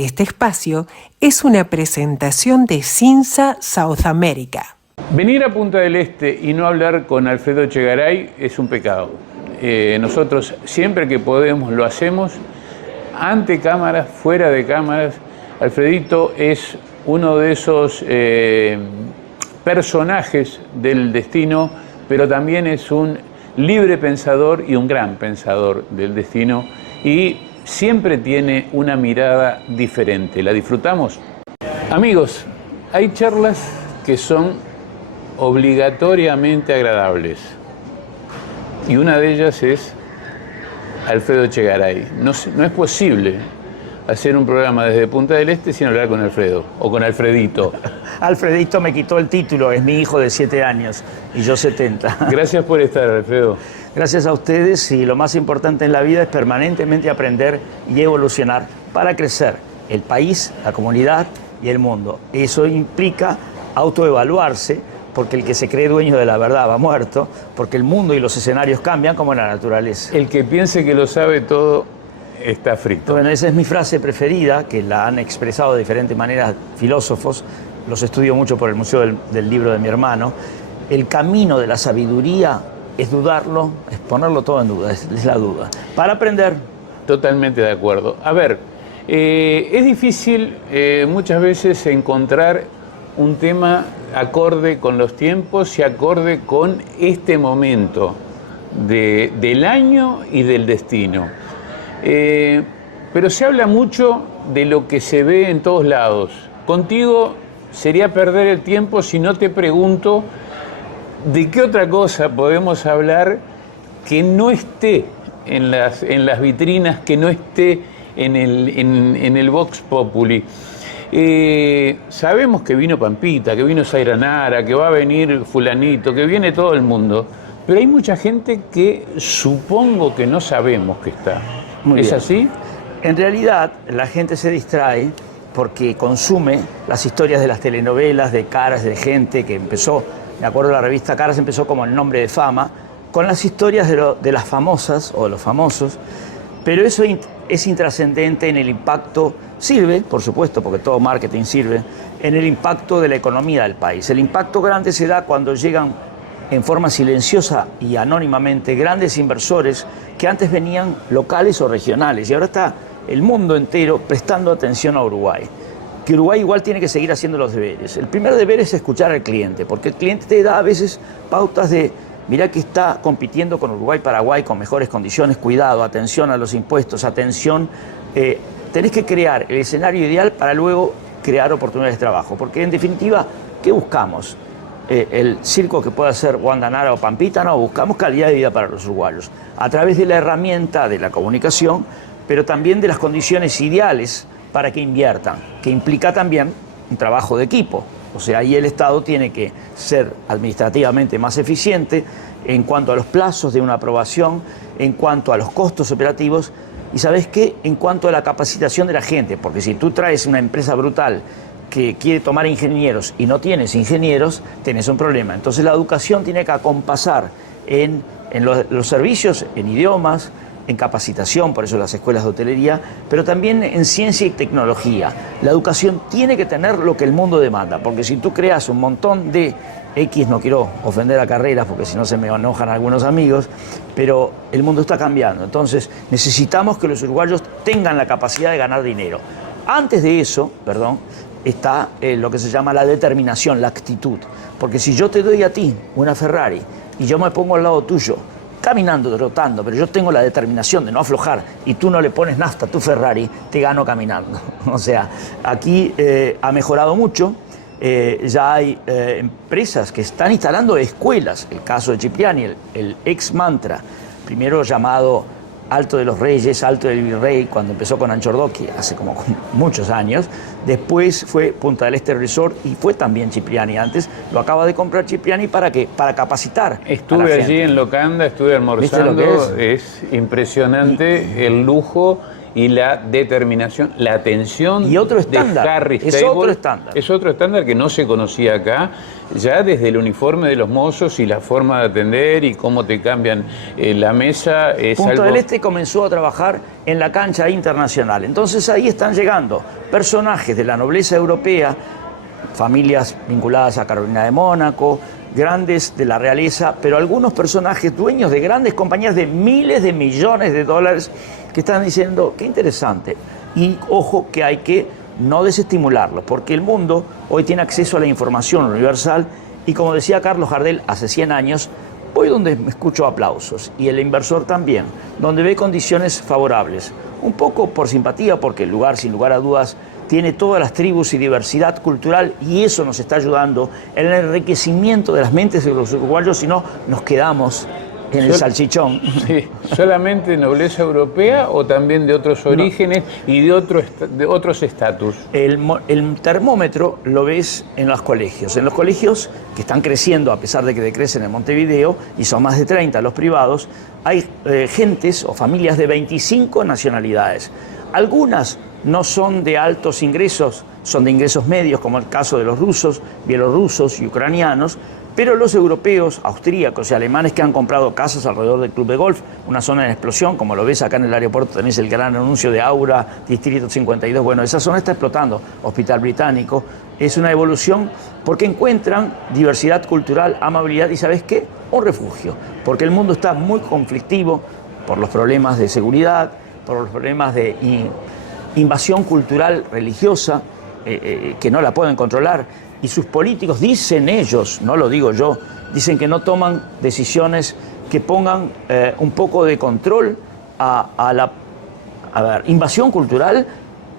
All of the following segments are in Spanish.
Este espacio es una presentación de Cinza South America. Venir a Punta del Este y no hablar con Alfredo Echegaray es un pecado. Nosotros siempre que podemos lo hacemos, ante cámaras, fuera de cámaras. Alfredito es uno de esos personajes del destino, pero también es un libre pensador y un gran pensador del destino, y siempre tiene una mirada diferente. ¿La disfrutamos? Amigos, hay charlas que son obligatoriamente agradables, y una de ellas es Alfredo Echegaray. No es posible hacer un programa desde Punta del Este sin hablar con Alfredo, o con Alfredito. Alfredito me quitó el título, es mi hijo de 7 años y yo 70. Gracias por estar, Alfredo. Gracias a ustedes, y lo más importante en la vida es permanentemente aprender y evolucionar para crecer el país, la comunidad y el mundo. Eso implica autoevaluarse, porque el que se cree dueño de la verdad va muerto, porque el mundo y los escenarios cambian como la naturaleza. El que piense que lo sabe todo está frito. Bueno, esa es mi frase preferida, que la han expresado de diferentes maneras filósofos. Los estudio mucho por el Museo del Libro de mi hermano. El camino de la sabiduría es dudarlo, es ponerlo todo en duda, es la duda. Para aprender. Totalmente de acuerdo. A ver, es difícil muchas veces encontrar un tema acorde con los tiempos y acorde con este momento del año y del destino. Pero se habla mucho de lo que se ve en todos lados. Contigo sería perder el tiempo si no te pregunto de qué otra cosa podemos hablar que no esté en las vitrinas, que no esté en el Vox Populi. Sabemos que vino Pampita, que vino Zaira Nara, que va a venir fulanito, que viene todo el mundo, pero hay mucha gente que supongo que no sabemos que está. ¿Es así? En realidad, la gente se distrae porque consume las historias de las telenovelas, de Caras, de gente que empezó, me acuerdo la revista Caras empezó como el nombre de fama, con las historias de las famosas o de los famosos, pero eso es intrascendente en el impacto, sirve, por supuesto, porque todo marketing sirve, en el impacto de la economía del país. El impacto grande se da cuando llegan en forma silenciosa y anónimamente grandes inversores que antes venían locales o regionales, y ahora está el mundo entero prestando atención a Uruguay. Que Uruguay igual tiene que seguir haciendo los deberes. El primer deber es escuchar al cliente, porque el cliente te da a veces pautas de, mirá que está compitiendo con Uruguay, Paraguay, con mejores condiciones, cuidado, atención a los impuestos, atención. Tenés que crear el escenario ideal para luego crear oportunidades de trabajo, porque en definitiva, ¿qué buscamos? El circo que pueda ser Wanda Nara o Pampita, no, buscamos calidad de vida para los uruguayos, a través de la herramienta de la comunicación, pero también de las condiciones ideales para que inviertan, que implica también un trabajo de equipo. O sea, ahí el Estado tiene que ser administrativamente más eficiente en cuanto a los plazos de una aprobación, en cuanto a los costos operativos, y ¿sabes qué? En cuanto a la capacitación de la gente, porque si tú traes una empresa brutal que quiere tomar ingenieros y no tienes ingenieros, tienes un problema. Entonces la educación tiene que acompasar en los servicios, en idiomas, en capacitación, por eso las escuelas de hotelería, pero también en ciencia y tecnología. La educación tiene que tener lo que el mundo demanda, porque si tú creas un montón de X, no quiero ofender a carreras porque si no se me enojan algunos amigos, pero el mundo está cambiando. Entonces necesitamos que los uruguayos tengan la capacidad de ganar dinero. Antes de eso, está lo que se llama la determinación, la actitud. Porque si yo te doy a ti una Ferrari y yo me pongo al lado tuyo, caminando, trotando, pero yo tengo la determinación de no aflojar y tú no le pones nafta a tu Ferrari, te gano caminando. O sea, aquí ha mejorado mucho. Ya hay empresas que están instalando escuelas. El caso de Cipriani, el ex Mantra, primero llamado Alto de los Reyes, Alto del Virrey, cuando empezó con Anchordoqui, hace como muchos años. Después fue Punta del Este Resort y fue también Cipriani antes. Lo acaba de comprar Cipriani ¿para qué? Para capacitar. Estuve allí en Locanda, estuve almorzando. Es impresionante el lujo y la determinación, la atención y otro estándar, de Harry es Stable. otro estándar. Es otro estándar que no se conocía acá, ya desde el uniforme de los mozos y la forma de atender y cómo te cambian la mesa. Es Punta algo... del Este comenzó a trabajar en la cancha internacional. Entonces ahí están llegando personajes de la nobleza europea, familias vinculadas a Carolina de Mónaco, grandes de la realeza, pero algunos personajes dueños de grandes compañías de miles de millones de dólares que están diciendo, qué interesante. Y ojo que hay que no desestimularlo, porque el mundo hoy tiene acceso a la información universal y como decía Carlos Gardel hace 100 años, voy donde me escucho aplausos y el inversor también, donde ve condiciones favorables, un poco por simpatía, porque el lugar, sin lugar a dudas, tiene todas las tribus y diversidad cultural y eso nos está ayudando en el enriquecimiento de las mentes de los uruguayos, si no nos quedamos en el salchichón. Sí, ¿solamente nobleza europea o también de otros orígenes y de otros estatus? El termómetro lo ves en los colegios que están creciendo a pesar de que decrecen en Montevideo y son más de 30 los privados, hay gentes o familias de 25 nacionalidades. Algunas no son de altos ingresos, son de ingresos medios, como el caso de los rusos, bielorrusos y ucranianos, pero los europeos, austríacos y alemanes que han comprado casas alrededor del club de golf, una zona en explosión, como lo ves acá en el aeropuerto, tenés el gran anuncio de Aura, Distrito 52, bueno, esa zona está explotando, Hospital Británico, es una evolución porque encuentran diversidad cultural, amabilidad y, ¿sabes qué? Un refugio, porque el mundo está muy conflictivo por los problemas de seguridad, por los problemas de invasión cultural religiosa, que no la pueden controlar, y sus políticos, dicen ellos, no lo digo yo, dicen que no toman decisiones que pongan un poco de control a la invasión cultural,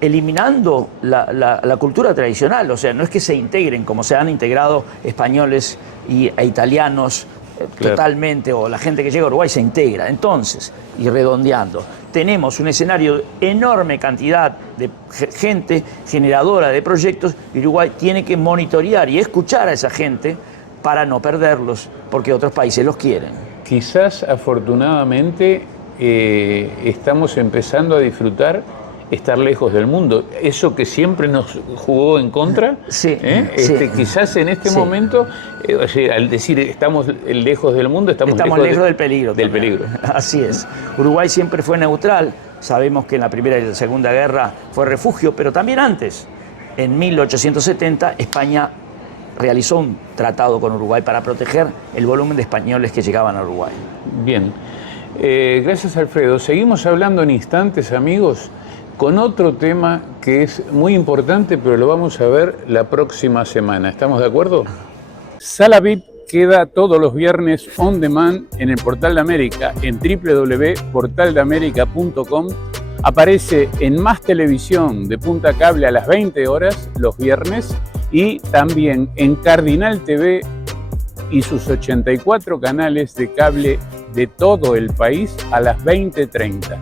eliminando la cultura tradicional. O sea, no es que se integren como se han integrado españoles e italianos Claro. totalmente, o la gente que llega a Uruguay se integra. Entonces, y redondeando, tenemos un escenario de enorme cantidad de gente generadora de proyectos y Uruguay tiene que monitorear y escuchar a esa gente para no perderlos, porque otros países los quieren. Quizás afortunadamente estamos empezando a disfrutar estar lejos del mundo. Eso que siempre nos jugó en contra, Sí, sí. sí. Quizás en este Sí. momento, o sea, al decir estamos lejos del mundo, estamos lejos del peligro. Del también. peligro. Así es. Uruguay siempre fue neutral. Sabemos que en la Primera y la Segunda Guerra fue refugio, pero también antes. En 1870, España realizó un tratado con Uruguay para proteger el volumen de españoles que llegaban a Uruguay. Bien. Gracias, Alfredo. Seguimos hablando en instantes, amigos, con otro tema que es muy importante, pero lo vamos a ver la próxima semana. ¿Estamos de acuerdo? Sala VIP queda todos los viernes on demand en el Portal de América, en www.portaldeamerica.com. Aparece en Más Televisión de Punta Cable a las 20 horas los viernes y también en Cardinal TV y sus 84 canales de cable de todo el país a las 20:30.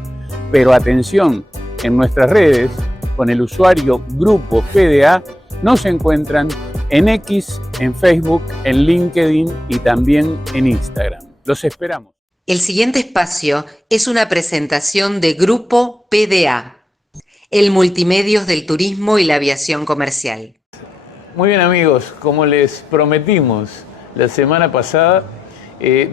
Pero atención, en nuestras redes, con el usuario Grupo PDA, nos encuentran en X, en Facebook, en LinkedIn y también en Instagram. Los esperamos. El siguiente espacio es una presentación de Grupo PDA, el multimedios del turismo y la aviación comercial. Muy bien, amigos, como les prometimos la semana pasada,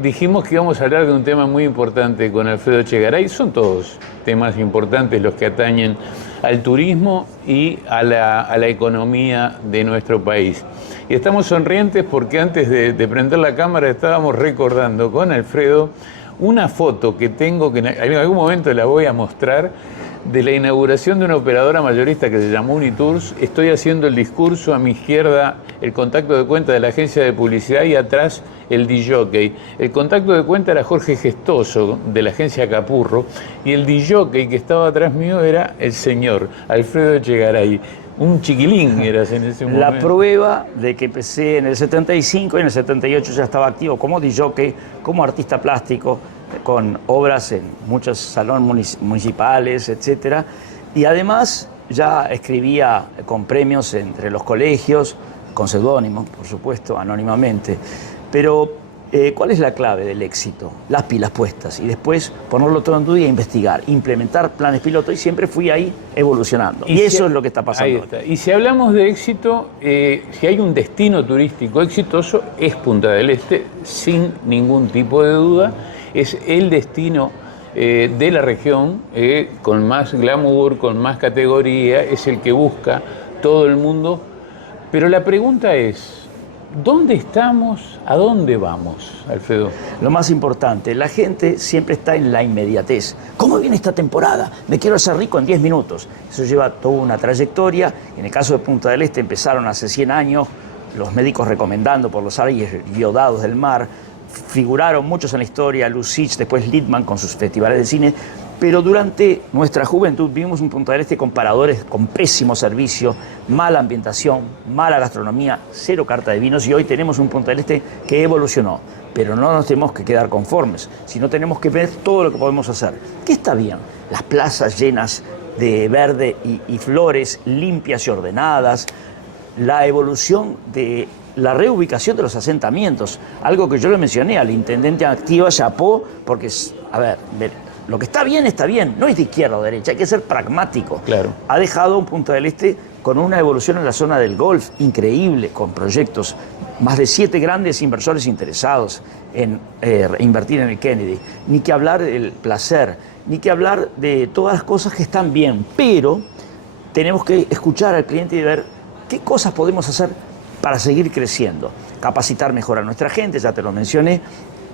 dijimos que íbamos a hablar de un tema muy importante con Alfredo Echegaray. Son todos temas importantes los que atañen al turismo y a la economía de nuestro país. Y estamos sonrientes porque antes de prender la cámara estábamos recordando con Alfredo una foto que tengo, que en algún momento la voy a mostrar, de la inauguración de una operadora mayorista que se llamó Unitours. Estoy haciendo el discurso, a mi izquierda el contacto de cuenta de la agencia de publicidad y atrás el DJ. El contacto de cuenta era Jorge Gestoso, de la agencia Capurro, y el DJ que estaba atrás mío era el señor Alfredo Echegaray. Un chiquilín eras en ese momento. La prueba de que empecé en el 75 y en el 78 ya estaba activo como DJ, como artista plástico, con obras en muchos salones municipales, etc. Y además ya escribía con premios entre los colegios, con seudónimo, por supuesto, anónimamente. Pero ¿Cuál es la clave del éxito? Las pilas puestas y después ponerlo todo en duda e investigar, implementar planes piloto, y siempre fui ahí evolucionando. Y eso es lo que está pasando. Ahí está. Y si hablamos de éxito, si hay un destino turístico exitoso, es Punta del Este, sin ningún tipo de duda. Es el destino de la región con más glamour, con más categoría, es el que busca todo el mundo. Pero la pregunta es, ¿dónde estamos? ¿A dónde vamos, Alfredo? Lo más importante, la gente siempre está en la inmediatez. ¿Cómo viene esta temporada? Me quiero hacer rico en 10 minutos. Eso lleva toda una trayectoria. En el caso de Punta del Este empezaron hace 100 años, los médicos recomendando por los aires iodados del mar. Figuraron muchos en la historia, Lucich, después Littman con sus festivales de cine. Pero durante nuestra juventud vimos un Punta del Este con paradores con pésimo servicio, mala ambientación, mala gastronomía, cero carta de vinos, y hoy tenemos un Punta del Este que evolucionó. Pero no nos tenemos que quedar conformes, sino tenemos que ver todo lo que podemos hacer. ¿Qué está bien? Las plazas llenas de verde y flores, limpias y ordenadas, la evolución de la reubicación de los asentamientos, algo que yo le mencioné al intendente Activa Chapó, porque, a ver, lo que está bien, no es de izquierda o derecha, hay que ser pragmático. Claro. Ha dejado un Punta del Este con una evolución en la zona del golf increíble, con proyectos, más de 7 grandes inversores interesados en invertir en el Kennedy. Ni que hablar del placer, ni que hablar de todas las cosas que están bien, pero tenemos que escuchar al cliente y ver qué cosas podemos hacer para seguir creciendo. Capacitar mejor a nuestra gente, ya te lo mencioné,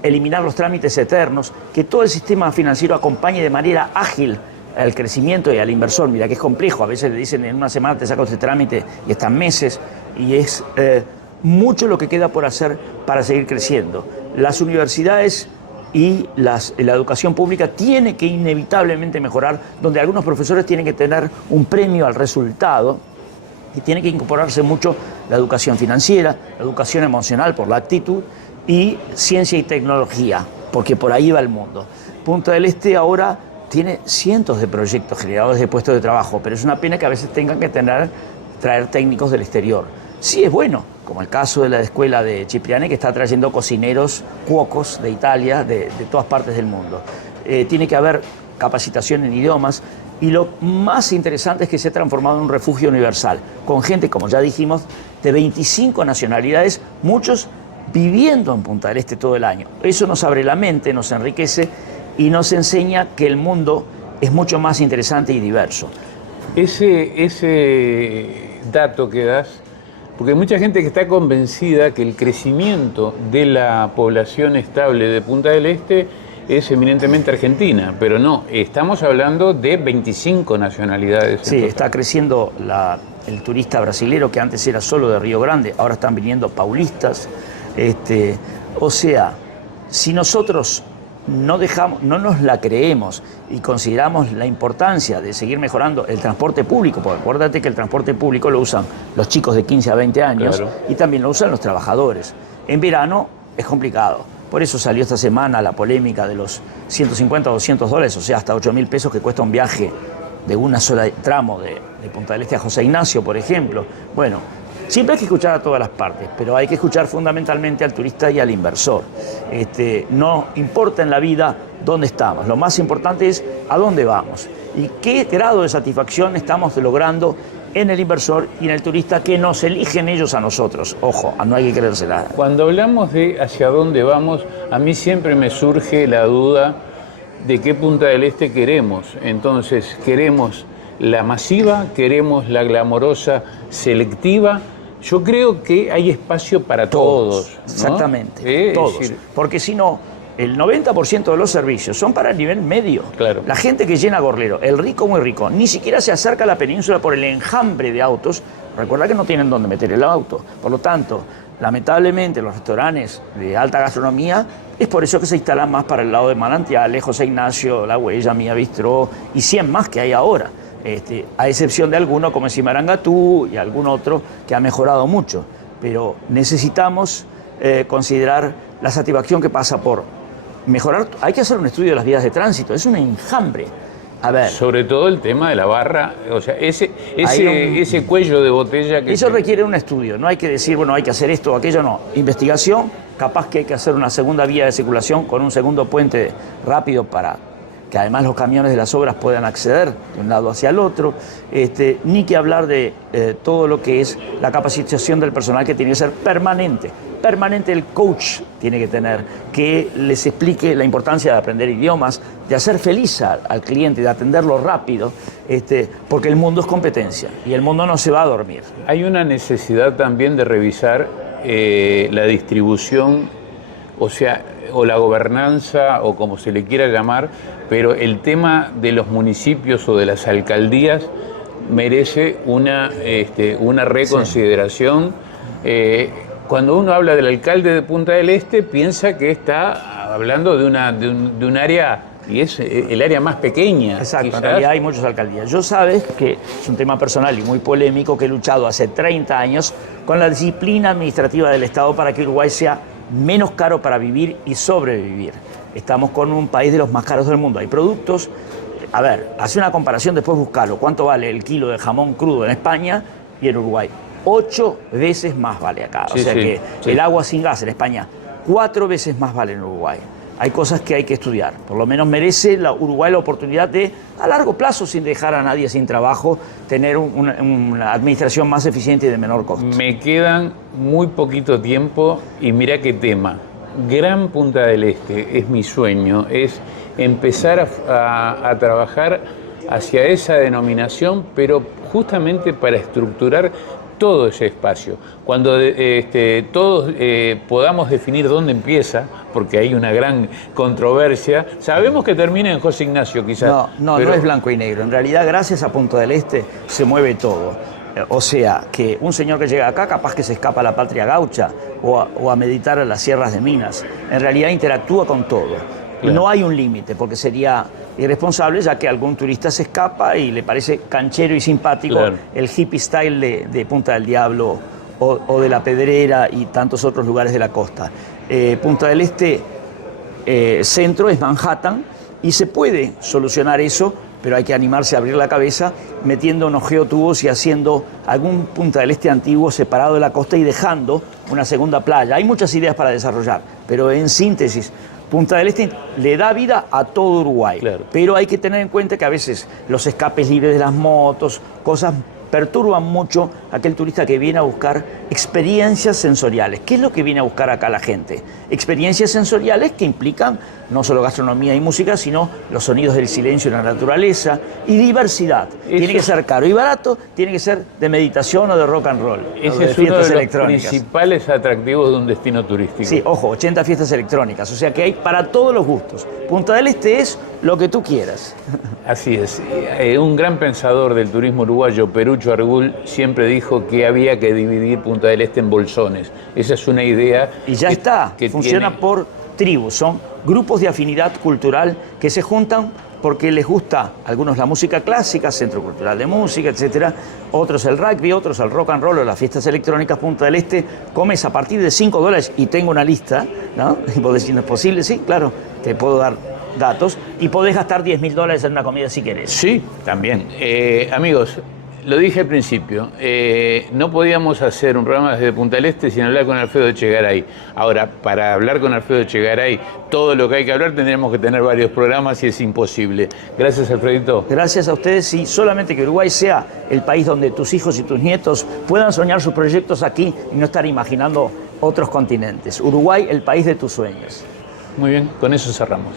eliminar los trámites eternos, que todo el sistema financiero acompañe de manera ágil al crecimiento y al inversor. Mira que es complejo, a veces le dicen en una semana te saco este trámite y están meses, y es mucho lo que queda por hacer para seguir creciendo. Las universidades y la educación pública tiene que inevitablemente mejorar, donde algunos profesores tienen que tener un premio al resultado, y tiene que incorporarse mucho la educación financiera, la educación emocional por la actitud, y ciencia y tecnología, porque por ahí va el mundo. Punta del Este ahora tiene cientos de proyectos generadores de puestos de trabajo, pero es una pena que a veces tengan que traer técnicos del exterior. Sí es bueno, como el caso de la escuela de Cipriani, que está trayendo cocineros cuocos de Italia, de todas partes del mundo. Tiene que haber capacitación en idiomas, y lo más interesante es que se ha transformado en un refugio universal, con gente, como ya dijimos, de 25 nacionalidades, muchos viviendo en Punta del Este todo el año. Eso nos abre la mente, nos enriquece y nos enseña que el mundo es mucho más interesante y diverso. Ese dato que das, porque hay mucha gente que está convencida que el crecimiento de la población estable de Punta del Este es eminentemente argentina, pero no, estamos hablando de 25 nacionalidades. Sí, está creciendo el turista brasilero, que antes era solo de Río Grande, ahora están viniendo paulistas. O sea, si nosotros no nos la creemos y consideramos la importancia de seguir mejorando el transporte público, porque acuérdate que el transporte público lo usan los chicos de 15 a 20 años, claro, y también lo usan los trabajadores. En verano es complicado. Por eso salió esta semana la polémica de los 150 o 200 dólares, o sea, hasta 8.000 pesos que cuesta un viaje de una sola tramo de Punta del Este a José Ignacio, por ejemplo. Bueno, siempre hay que escuchar a todas las partes, pero hay que escuchar fundamentalmente al turista y al inversor. No importa en la vida dónde estamos, lo más importante es a dónde vamos y qué grado de satisfacción estamos logrando en el inversor y en el turista, que nos eligen ellos a nosotros. Ojo, no hay que creérsela. Cuando hablamos de hacia dónde vamos, a mí siempre me surge la duda de qué Punta del Este queremos. Entonces, ¿queremos la masiva? ¿Queremos la glamorosa selectiva? Yo creo que hay espacio para todos, ¿no? Exactamente, todos. Decir, porque si no, el 90% de los servicios son para el nivel medio. Claro. La gente que llena Gorlero, el rico muy rico, ni siquiera se acerca a la península por el enjambre de autos. Recuerda que no tienen dónde meter el auto. Por lo tanto, lamentablemente, los restaurantes de alta gastronomía, es por eso que se instalan más para el lado de Manantiales, José Ignacio, La Huella, Mía Bistró y 100 más que hay ahora. A excepción de alguno como Cimarangatú y algún otro que ha mejorado mucho. Pero necesitamos considerar la satisfacción que pasa por mejorar. Hay que hacer un estudio de las vías de tránsito, es un enjambre. A ver. Sobre todo el tema de la barra, o sea, ese cuello de botella que... Eso requiere un estudio, no hay que decir, bueno, hay que hacer esto o aquello, no. Investigación, capaz que hay que hacer una segunda vía de circulación con un segundo puente rápido para que además los camiones de las obras puedan acceder de un lado hacia el otro, ni que hablar de todo lo que es la capacitación del personal, que tiene que ser permanente. Permanente el coach tiene que tener, que les explique la importancia de aprender idiomas, de hacer feliz al cliente, de atenderlo rápido, porque el mundo es competencia y el mundo no se va a dormir. Hay una necesidad también de revisar la distribución, o sea, o la gobernanza, o como se le quiera llamar, pero el tema de los municipios o de las alcaldías merece una reconsideración. Sí. Cuando uno habla del alcalde de Punta del Este, piensa que está hablando de un área, y es el área más pequeña. Exacto, quizás. En realidad hay muchas alcaldías. Yo sabes que es un tema personal y muy polémico, que he luchado hace 30 años con la disciplina administrativa del Estado para que Uruguay sea menos caro para vivir y sobrevivir. Estamos con un país de los más caros del mundo. Hay productos, a ver, hace una comparación, después buscalo. ¿Cuánto vale el kilo de jamón crudo en España y en Uruguay? 8 veces más vale acá. Sí, o sea sí, que sí. El agua sin gas en España, 4 veces más vale en Uruguay. Hay cosas que hay que estudiar. Por lo menos merece Uruguay la oportunidad de, a largo plazo, sin dejar a nadie sin trabajo, tener una administración más eficiente y de menor costo. Me quedan muy poquito tiempo y mirá qué tema. Gran Punta del Este es mi sueño, es empezar a trabajar hacia esa denominación, pero justamente para estructurar todo ese espacio. Cuando todos podamos definir dónde empieza, porque hay una gran controversia, sabemos que termina en José Ignacio quizás. No es blanco y negro. En realidad, gracias a Punta del Este se mueve todo. O sea, que un señor que llega acá capaz que se escapa a la patria gaucha o a meditar a las sierras de Minas. En realidad interactúa con todo. Claro. No hay un límite, porque sería irresponsable, ya que algún turista se escapa y le parece canchero y simpático, claro, el hippie style de Punta del Diablo o de La Pedrera y tantos otros lugares de la costa. Punta del Este centro es Manhattan y se puede solucionar eso, pero hay que animarse a abrir la cabeza metiendo unos geotubos y haciendo algún Punta del Este antiguo separado de la costa y dejando una segunda playa. Hay muchas ideas para desarrollar, pero en síntesis, Punta del Este le da vida a todo Uruguay, claro, pero hay que tener en cuenta que a veces los escapes libres de las motos, cosas perturban mucho a aquel turista que viene a buscar experiencias sensoriales. ¿Qué es lo que viene a buscar acá la gente? Experiencias sensoriales que implican no solo gastronomía y música, sino los sonidos del silencio y la naturaleza y diversidad. Tiene que ser caro y barato, tiene que ser de meditación o de rock and roll. Ese es uno de los principales atractivos de un destino turístico. Sí, ojo, 80 fiestas electrónicas, o sea que hay para todos los gustos. Punta del Este es lo que tú quieras. Así es. Un gran pensador del turismo uruguayo, Perucho Argul, siempre dijo que había que dividir Punta del Este en bolsones. Esa es una idea. Y ya está, funciona por tribus, son grupos de afinidad cultural que se juntan porque les gusta a algunos la música clásica, Centro Cultural de Música, etcétera, otros el rugby, otros el rock and roll o las fiestas electrónicas. Punta del Este comes a partir de $5 y tengo una lista, ¿no? Y vos decís, ¿no es posible? Sí, claro, te puedo dar datos y podés gastar $10.000 en una comida si querés. Sí, también. Amigos, lo dije al principio, no podíamos hacer un programa desde Punta del Este sin hablar con Alfredo Echegaray. Ahora, para hablar con Alfredo Echegaray, todo lo que hay que hablar tendríamos que tener varios programas y es imposible. Gracias, Alfredito. Gracias a ustedes y solamente que Uruguay sea el país donde tus hijos y tus nietos puedan soñar sus proyectos aquí y no estar imaginando otros continentes. Uruguay, el país de tus sueños. Muy bien, con eso cerramos.